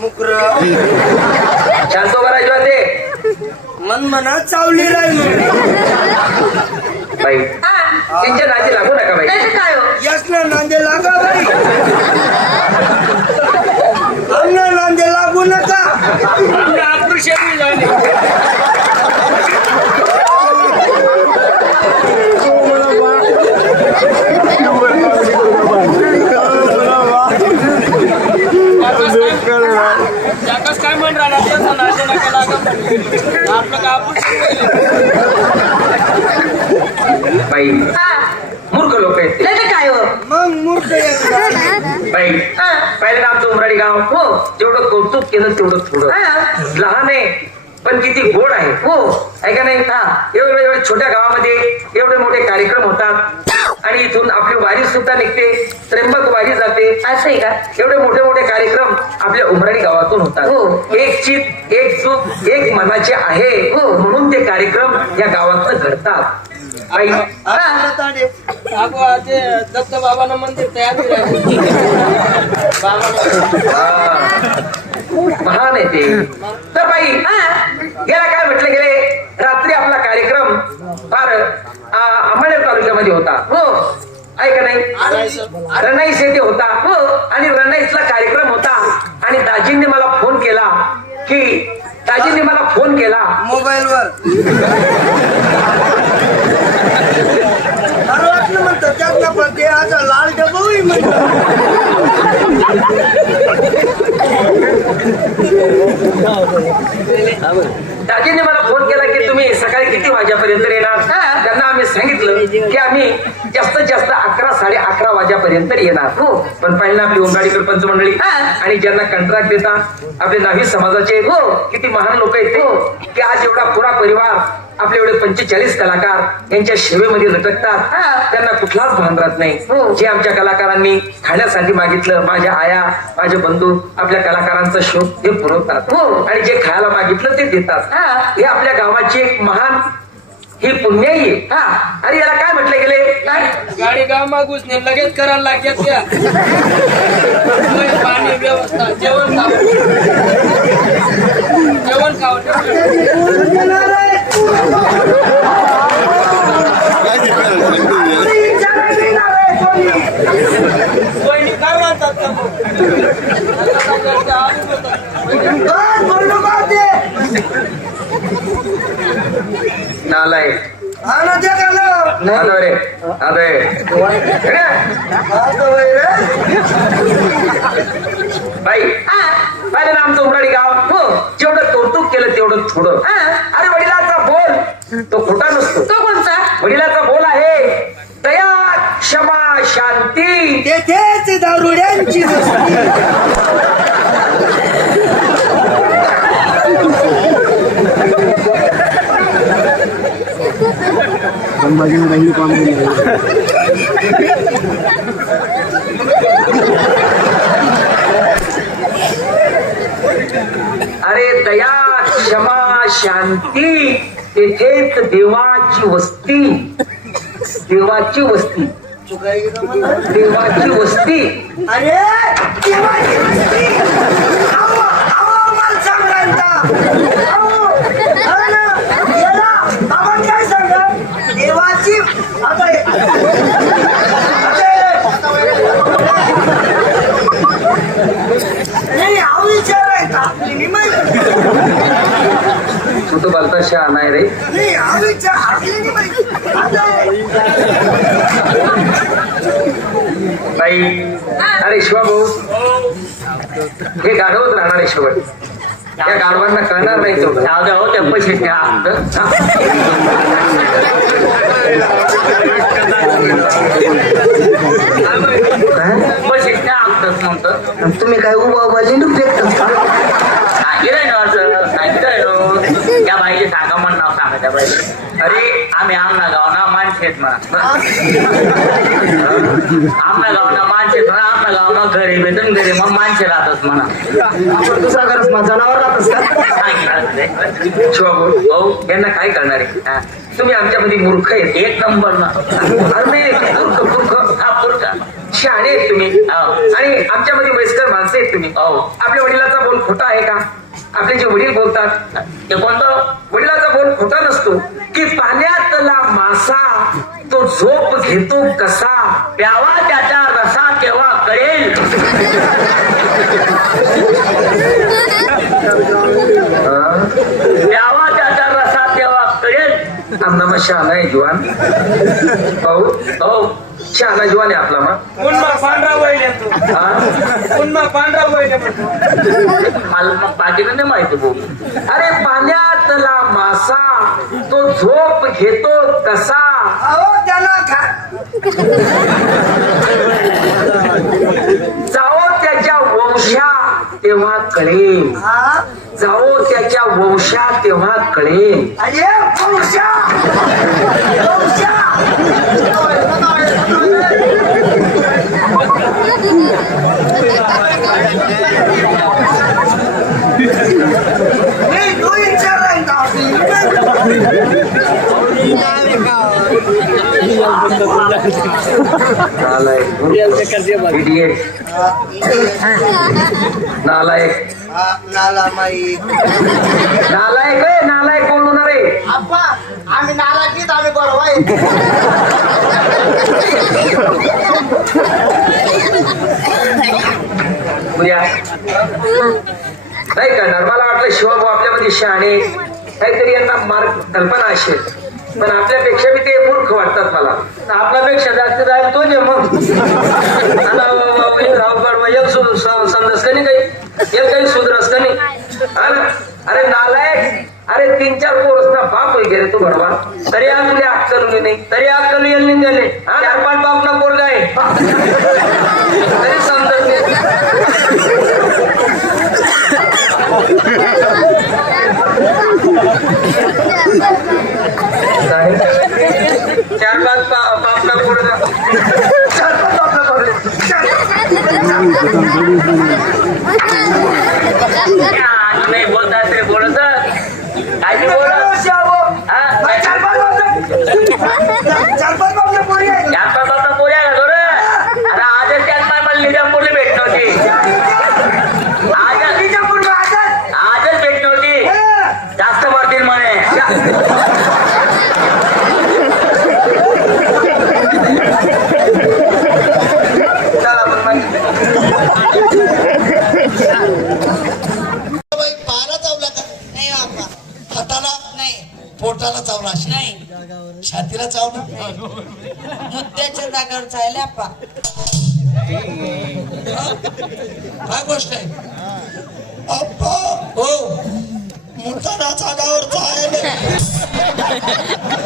मुकर शांत उभा राहायचो ते मन मनात चावली राहील बाई त्यांच्या नादी लागू नका बाई. काय हो यस ना नांदे लागा बाई आमना नांदे लागू नका ऑपरेशन झाले काय म्हण राहिला आपलं कापूस बाई मूर्ख लोक आहेत ते. काय हो मग मूर्ख बाई पहिले आमचं उमराडी गाव हो जेवढं कौतुक केलं तेवढं थोडं लहान आहे पण किती गोड आहे हो ऐका नाही एवढे एवढे छोट्या गावामध्ये एवढे मोठे कार्यक्रम होतात आणि इथून आपली वारी सुद्धा निघते त्र्यंबक वारी जाते असं आहे का एवढे मोठे कार्यक्रम आपल्या उमराणी गावातून होतात हो. एक चित एक चूक एक मनाचे आहे हो म्हणून ते कार्यक्रम या गावातून घडतात. बाई दत्त बाबांना मंदिर तयार महान आहे ते. तर बाई गेला काय म्हटलं गेले रात्री आपला कार्यक्रम फार अंमळनेर तालुक्यामध्ये होता हो ऐका नाही रनाईस येथे होता हो आणि रनाईसला कार्यक्रम होता आणि दाजींनी मला फोन केला मोबाईलवर म्हणतात त्यात पण ते आता लाल डबही म्हणतात दाजींनी मला फोन केला की तुम्ही सकाळी किती वाजेपर्यंत येणार. त्यांना आम्ही सांगितलं की आम्ही जास्तीत जास्त 11-11:30 वाजेपर्यंत येणार हो पण पहिला आपली ओंगाडीकर पंचमंडळी आणि ज्यांना कंत्राट देतात आपले नावी समाजाचे हो किती महान लोक आहेत हो की आज एवढा पुरा परिवार आपले एवढे 45 कलाकार यांच्या सेवेमध्ये लटकतात त्यांना कुठलाच भान राहत नाही हो जे आमच्या कलाकारांनी खाण्यासाठी मागितलं माझ्या आया माझे बंधू आपल्या कलाकारांचा शोध हे पुरवतात हो आणि जे खायला मागितलं ते देतात हे आपल्या गावाची एक महान ही पुण्याई आहे. अरे याला काय म्हटलं गेले गाडी गाव मागूच नाही लगेच करायला लागतात त्या पाणी व्यवस्था जेवण खाव नालाय रे अरे बाई पाहिलं ना आमचं उमराडी गाव हो जेवढं कौतुक केलं तेवढं थोडं. अरे वडिलाचा बोल तो खोटा नसतो. तो कोणता वडिलाचा बोल आहे दया क्षमा शांती तेथेच दारुड्यांची अरे दया क्षमा शांती तेथेच देवाची वस्ती देवाची वस्ती देवाची वस्ती. अरे देवाची वस्ती मला सांगायचा आपण काय सांगा देवाची नाही हा विचार आहे का तू तो बोलता शहाणा आहे रे. नाही हा विचार बाई अरे शिवाभाऊ हे गाढवच राहणार आहे शेवट त्या गाढवांना कळणार नाही तो जाऊ त्या पैसे तुम्ही काय उभा उभा लिंडू फेकता त्या बाईचे सांगा म्हण नाव सांगा त्या बाई. अरे आम्ही आमना गावना माणसेत म्हणा आमना गावना माणसेत म्हणा आमना गावना घरी भेटून घरी मग माणसे राहतच म्हणा तुझा घरच माझा जनावर राहतस का शिवाभाऊ भाऊ यांना काय करणार आहे तुम्ही आमच्यामध्ये मूर्ख आहेत एक नंबर ना. अरे मूर्ख मूर्ख हा मूर्ख शहाणे आहेत तुम्ही आणि आमच्यामध्ये वयस्कर माणसं आहेत तुम्ही. आपल्या वडिलाचा बोल खोटा आहे का? आपले जे वडील बोलतात ते कोणतं? वडिलाचा बोल खोटा नसतो की पाण्यातला मासा तो झोप घेतो कसा, प्यावा त्याचा रसा केव्हा कळेल. प्यावा त्याचा रसा तेव्हा कळेल. आमना मग शहाणा आहे जुवान भाऊ. हो शहाणा जुवान आहे आपला मग. पुन्हा पांढरा वळले तू, पुन्हा पांढरा वळले मला मग बाकीनं नाही माहिती भाऊ. अरे पाण्यातला मासा तो झोप घेतो कसा, अहो त्याला खा जाओ त्याच्या वंशा तेव्हा कळेल. जाओ त्याच्या वंशा तेव्हा कळेल. अरे पौषा पौषा मी तू विचाराय का नालायक नाला माई नालायक आहे. नालायक कोण होणार आहे? आप्पा आम्ही नाराजीत आम्ही बरोबर आहे. उद्या नाही करणार. मला वाटलं शिवभाऊ आपल्यामध्ये शहाणे काहीतरी यांना मार्ग कल्पना असेल, पण आपल्यापेक्षा बी ते मूर्ख वाटतात मला. आपल्यापेक्षा जास्त जायला तो जे मग एक समजस का नाही काही, एक काही सुधरस का नाही. अरे नालायक, अरे 3-4 पोरसना बाप होई गेले तू बरोबर, तरी आज तुला अक्कल नाही, तरी अक्कल येईल नाही गेले. 4-5 बापना पोरगा आहे तरी समजत नाही. चार पाच बापना पोरगा, 4-5 बापना पोरगा नाही बोलतात रे. बोलत काय बोलत पोऱ्या का थोडं. अरे आजच त्यात मला निजामपूरला भेट नव्हती. आजच भेट नव्हती. जास्त मारतील म्हणे. पारा चावला का? नाही बाप्पा. हाताला नाही, पोटाला चावला असेल. नाही, छातीला चावला. मुद्द्याच्या जागेवर चावले आप्पा. काय गोष्ट आहे आप्पा? हो, मुद्दाच्या जागावर चावले.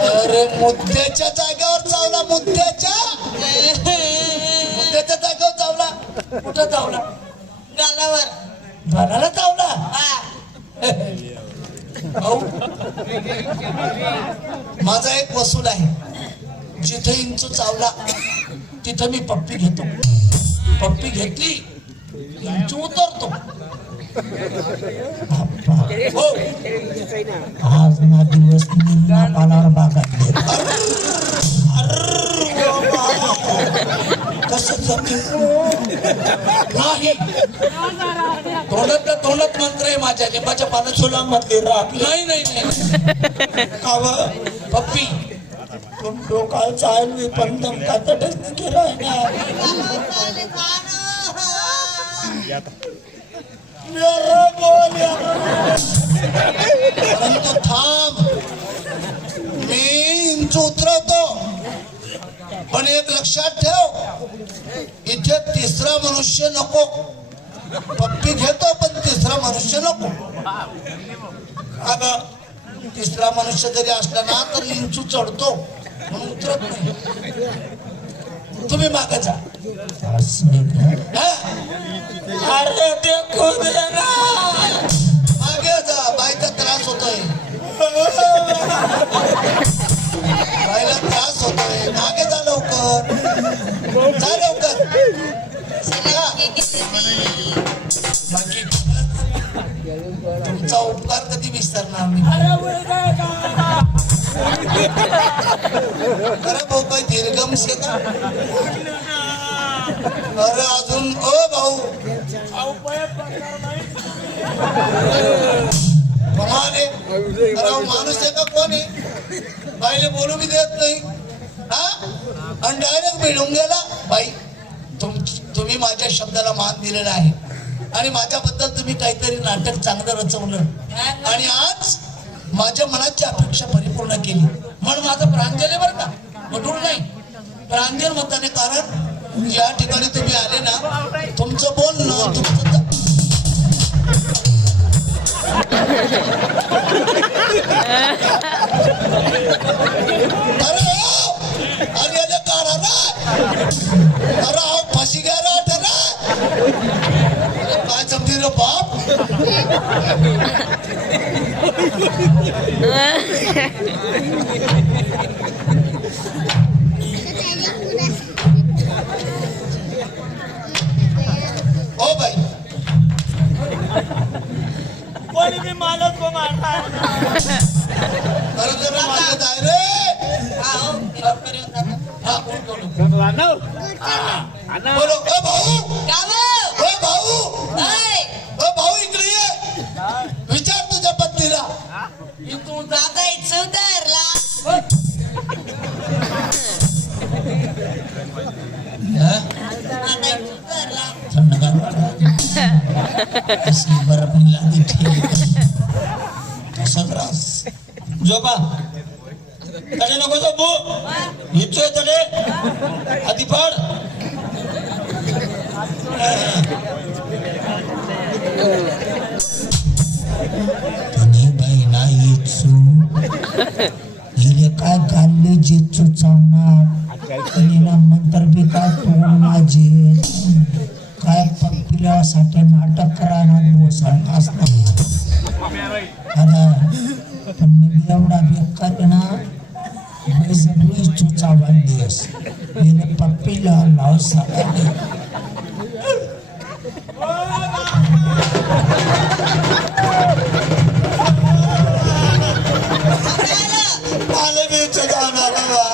अरे मुद्द्याच्या जागेवर चावला. मुद्द्याच्या जागेवर चावला. कुठं चावला? गालावर. गालाला चावला. माझा एक वसूल आहे. जिथे इंचू चावला तिथं मी पप्पी घेतो. पप्पी घेतली इंचू उतरतो. हो, आज ना दिवस पालावर बागात कसं नाही. तोंडात मंत्र आहे माझ्या. लिंबाच्या पाण्यात सोला मध्ये राहत नाही. नाही नाही पप्पी तुम डोकाळ चालवी पण दमकातच परंतु थांब, मी इंच उतरवतो. पण एक लक्षात ठेव, इथे तिसरा मनुष्य नको. पप्पी घेतो पण तिसरा मनुष्य नको. अगं तिसरा मनुष्य जरी असला ना तर इंचू चढतो म्हणून उतरत नाही. तुम्ही मागे जा. अरे देखो मागे जा. बाईचा त्रास होतोय. बाईला त्रास होतोय. मागे जा लवकर. जा लवकर. बाकी तुमचा उपकार कधी विसरणार नाही. अरे भाऊ काही दीर्घम का? अरे अजून ओ भाऊ कमाल आहे. अरे माणूस आहे का कोण आहे? बाईले बोलू बी देत नाही हा आणि डायरेक्ट मिळून गेला. बाई तुम्ही माझ्या शब्दाला मान दिलेला आहे आणि माझ्याबद्दल तुम्ही काहीतरी नाटक चांगलं रचवलं आणि आज माझ्या मनाची अपेक्षा परिपूर्ण केली म्हणून माझं प्रांजल आहे बरं का, बटून नाही प्रांजल मताने. कारण या ठिकाणी तुम्ही आले ना, तुमचं बोलणं तुमचं अरे काढा ना, अरे फाशी घ्या ना काय समजी रे बाप. ओ बाई कोणी मी मालक को मारता अरे जरा मागत आहे रे. हा बोलो. ओ भाऊ, ओ भाऊ, ओ भाऊ इकडे ये. विचार तुझ्या पत्नीला. तू जागायचं उतरला बरं लागली तसंच रास झोपा तडे नको झोपू इच्छो तडे आधी पड बाई नाही हिले काय गाल्ले जे चुचावणार नंतर बी काय तोंड माझे काय पक्किल्यासाठी नाटक करायला असणार. पण मी एवढा बेकार ना सगळी चुचावालीस हिले पप्पीला लाव सांगायला.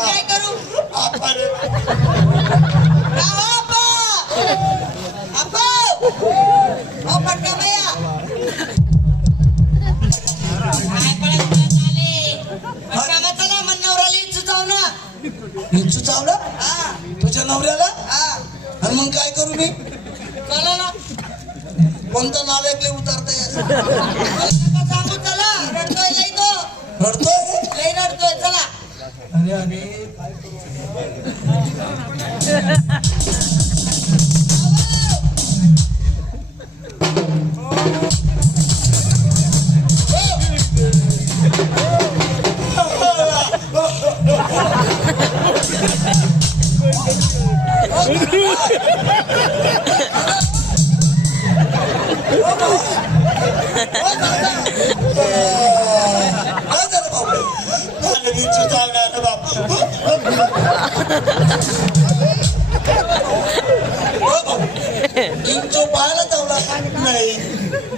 काय करू पटका भैया चला मन नवऱ्याला इच्छू जाऊ ना. इच्छू चावला तुझ्या नवऱ्याला आणि मग काय करू मी? चला ना कोणता नाल्यातले उतारता येईल सांगू चला रडतोय लई तो रडतोय. लई रडतोय चला. अरे अरे काय इंचो पाहायला चावला नाही,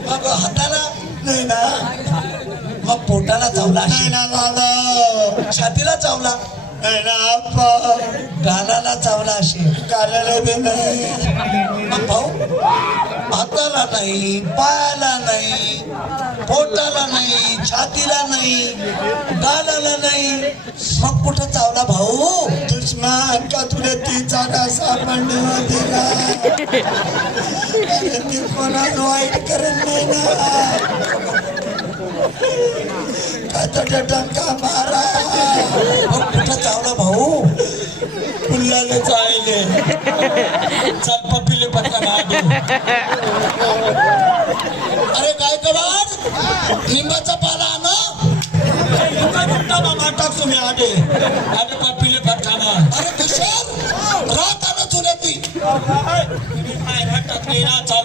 मग हाताला नाही ना, मग पोटाला चावला नाही ना, छातीला चावला नाही ना, गालाला चावला असे गालाला बी नाही. मग भाऊ हाताला नाही, पायाला नाही, पोटाला नाही, छातीला नाही, गालाला नाही, मग कुठं चावला भाऊ? दुश्मन का तुला ती जागा सापडली होती का? मी कोणाला वाईट करत नाही ना, टंका मारा. मग कुठं चावला भाऊ? पुल्लाले चायले चल पप्पीले पटका मारू. अरे काय कबाड लिंबाचा पाला ना टाक तुम्ही आडे आडे पप्पीले पटका मार. अरे तुषार रात आलं तुला ती टाकली ना चाल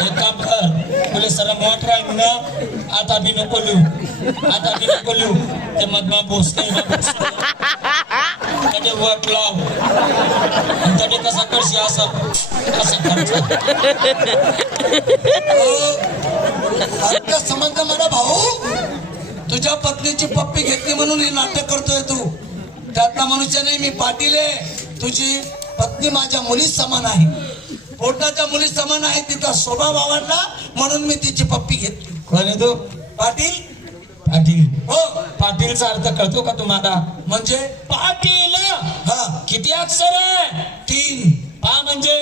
एक काम कर तुला सर मोटर आहे ना आता बी नको लिहू ते मधमा बोस त्याने वट लाव त्याने कसा करशी असं समजलं मला भाऊ. तुझ्या पत्नीची पप्पी घेतली म्हणून हे नाटक करतोय तू. त्यातला मनुष्य नाही मी पाटील आहे. तुझी पत्नी माझ्या मुली समान आहे, पोटाच्या मुली समान आहे. तिचा स्वभाव आवडला म्हणून मी तिची पप्पी घेतली. कोण आहे तू? पाटील पाटील. हो. पाटीलचा अर्थ कळतो का तुम्हाला? म्हणजे पाटील हा किती अक्षर आहे? 3. पा म्हणजे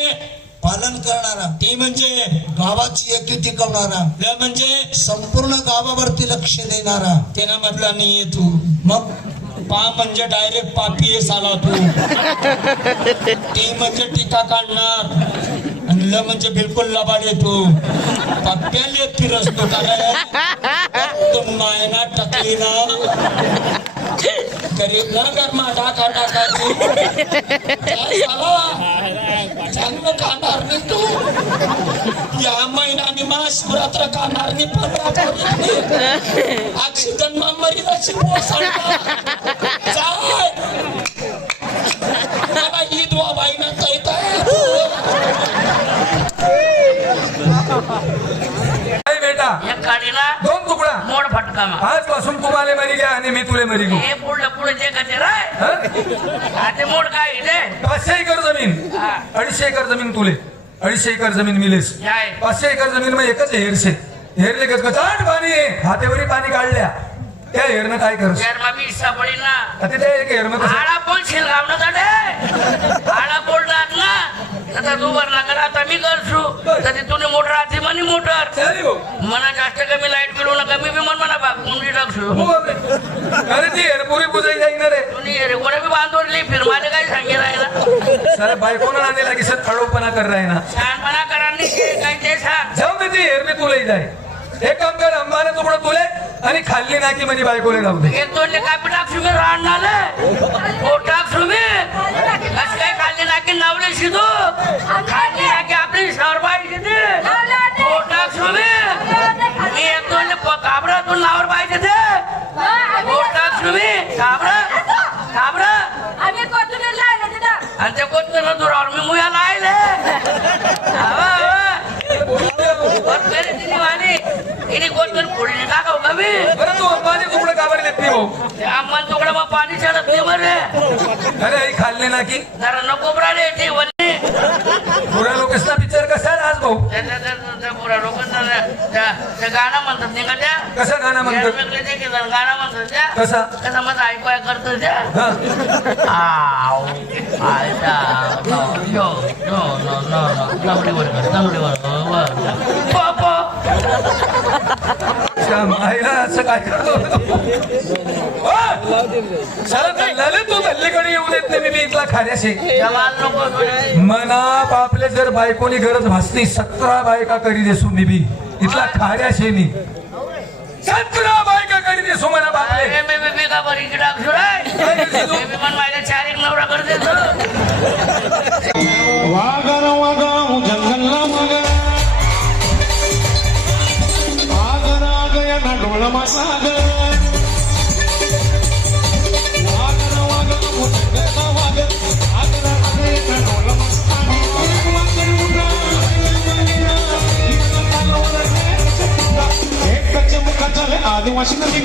पालन करणारा, टी म्हणजे गावाची एकी टिकवणारा, ल म्हणजे संपूर्ण गावावरती लक्ष देणारा. तेना मधला नाहीये तू. मग पा म्हणजे डायरेक्ट पापी आहे साला तू. टी म्हणजे टीका काढणार आणि ल म्हणजे बिलकुल लबाड तू. पप्प्याला फिरस तू का मायना टकली ना गरीब ना गरमा टाका टाका तू. काय साला चांगलं खाणार नाही तू. या महिन्याने महाशिवरात्र खाणार नाही. 15 ऍक्सिडेंट मा मरीला शिकवू जाय मला ईद वा बाईना तैत बेटा एक गाडीला 2 तुकडा. मोड फटका मा आजपासून तुम्हाला मरी घ्या आणि मी तुले मरी घेऊ. हे पुढलं पुढे जे कसे राय हं? आता मोड काय इथे 500 एकर जमीन, 250 एकर जमीन तुले, 250 एकर जमीन मिलेस. काय 500 एकर जमीन मग एकच हेरसे हेरले गचगचाट पाणी आहे. हातेवरी पाणी काढल्या त्या हेरनं काय करस? शर्मा बी हिस्सा पडेल ना. आता त्या एक हेरनं कसं आडा पण शिलगावनं जाडे आडा बोलणार ना. आता तू भरला कर आता मी करसू तर तुने मोटर आधी म्हणे मोटर चालेल भाऊ. मना जास्त कमी लाईट बिल होणं कमी बी मन म्हणा बाग मुंडी टाकसू हो बापरे. अरे ती हेर पुरी बुजाई जाईणार आहे. तुम्ही रे कोणा बी बांधवली फिरमाले काय सांगेल आहे ना. सारे बायकोनं आणे लागी सर खडोपणा कर राही ना. छानपणा करा काय ते सांग. जाऊ दे ती हेर मी तुला जाय. एक काम कर, अंबाने तुकडं तुले आणि खाल्ली ना की म्हणजे बायकोले जाऊ दे. एक दोन कापी टाकसू मी राहणार हो टाकसू मी कसं काय खाल्ली ना की नावले शिदू खाल्ली ना की आपली सरबाई शिदे हो टाकसू मी एक दोन काबरा तू नावर पाहिजे ते हो टाकसू मी काबरा काबरा आणि ते कोण दुरावर मी मुया लायले इनी कोण पुढे टाकाव कमी बरं तू अंबाने तुकडं का बरं देत नाही भाऊ? आम्हाला तुकडं मग पाणी चढत नाही बरे अरे आई खाल्ले ना की जरा नको बराले ते वल्ले बुरा लोकेशना पिक्चर कसा आहे आज भाऊ? पुरा लोक ते गाणं म्हणतात नाही का त्या कसं गाणं म्हणतात? वेगळे ते की गाणं म्हणतात त्या कसा? कसं मग ऐकूया करतो त्या हा. आव आयता no no no no no दंगडीवर पापा मायला असं काय करतो? लले तू गल्लीकडे येऊ देत नाही मी इथला खाण्याशी. जमाल नको थोडी मना बापले जर बायकोनी गरज भासली 17 बायका करी देसू मी बी इथला खाण्याशी मी 17 बायका करी देसू म्हणा बापले. मी का बरी की टाकसू रे मी मन माझ्या 4 एक नवरा करते वागर वागा जंगलला मग आगर आग या ना डोळ मासाग वागर वागा जंगलला वाग आगर आग या ना डोळ मासाग एक कच्चे मुखाचा आदिवासी नदी